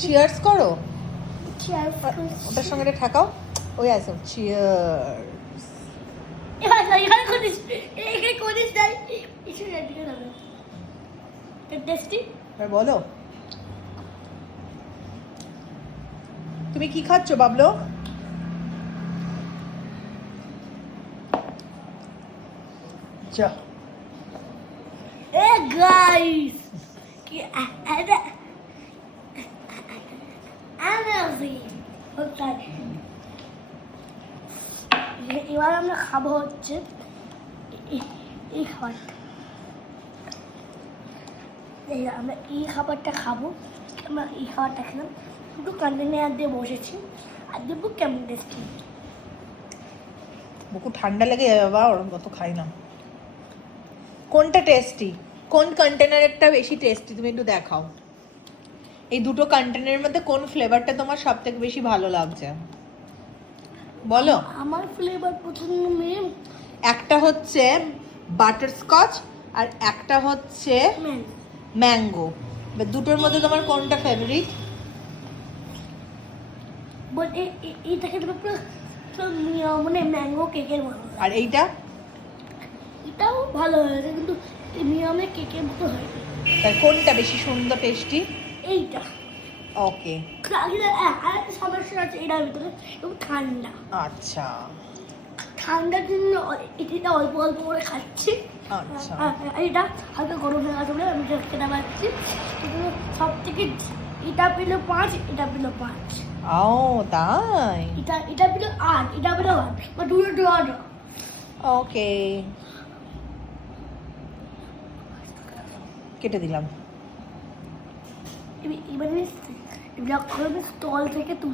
Cheers করো, cheers ওটার সঙ্গে এটা ঠাকাও। ওই আছে চিয়ার্স। এখানে করিস, এখানে করিস তাই কিছু এদিকে যাবে টেস্টি। এবার বলো তুমি কি খাচ্ছো বাবলো? যা এ গাইস কি এটা অ্যামেজিং ওকে। এবার আমরা খাবো হচ্ছে এই খাবারটা। আমরা এই খাবারটা খাবো। আমরা এই খাবারটা খেলাম, দুটো কন্টেনার দিয়ে বসেছি আর দেখবো কেমন টেস্টি। বুকু ঠান্ডা লেগে যাবে বাবা, ওরকম কত খাই না। কোনটা টেস্টি, কোন কন্টেনারেরটা বেশি টেস্টি তুমি একটু দেখাও। এই দুটো কন্টেনারের মধ্যে কোন ফ্লেভারটা তোমার সব থেকে বেশি ভালো লাগছে বলো। আমার ফ্লেভার প্রথমে একটা হচ্ছে বাটারস্কচ আর একটা হচ্ছে ম্যাঙ্গো। দুটোর মধ্যে তোমার কোনটা ফেভারিট? এইটা খেতে পুরো মানে ম্যাঙ্গো কেকের মতো। আর এইটা? এটাও ভালো হয়েছে কিন্তু নিয়মে কেকের মতো হয়েছে। তাই কোনটা বেশি সুন্দর টেস্টি? এইটা। ওকে। আরেকটা সমস্যা আছে এটার ভিতরে, এবং ঠান্ডা। আচ্ছা ঠান্ডার জন্য এটা অল্প অল্প করে খাচ্ছি। আচ্ছা এটা হালকা গরম হয়ে গেছে বলে আমি খেতে পারছি। কিন্তু সব থেকে এটা পেলো 5, এটা পেলো 5। ও তাই? এটা পেলো 8, এটা পেলো 8, বা দুটো ড্র। ওকে কেটে দিলাম। এবারে ব্লক করবে স্টল থেকে তুলে।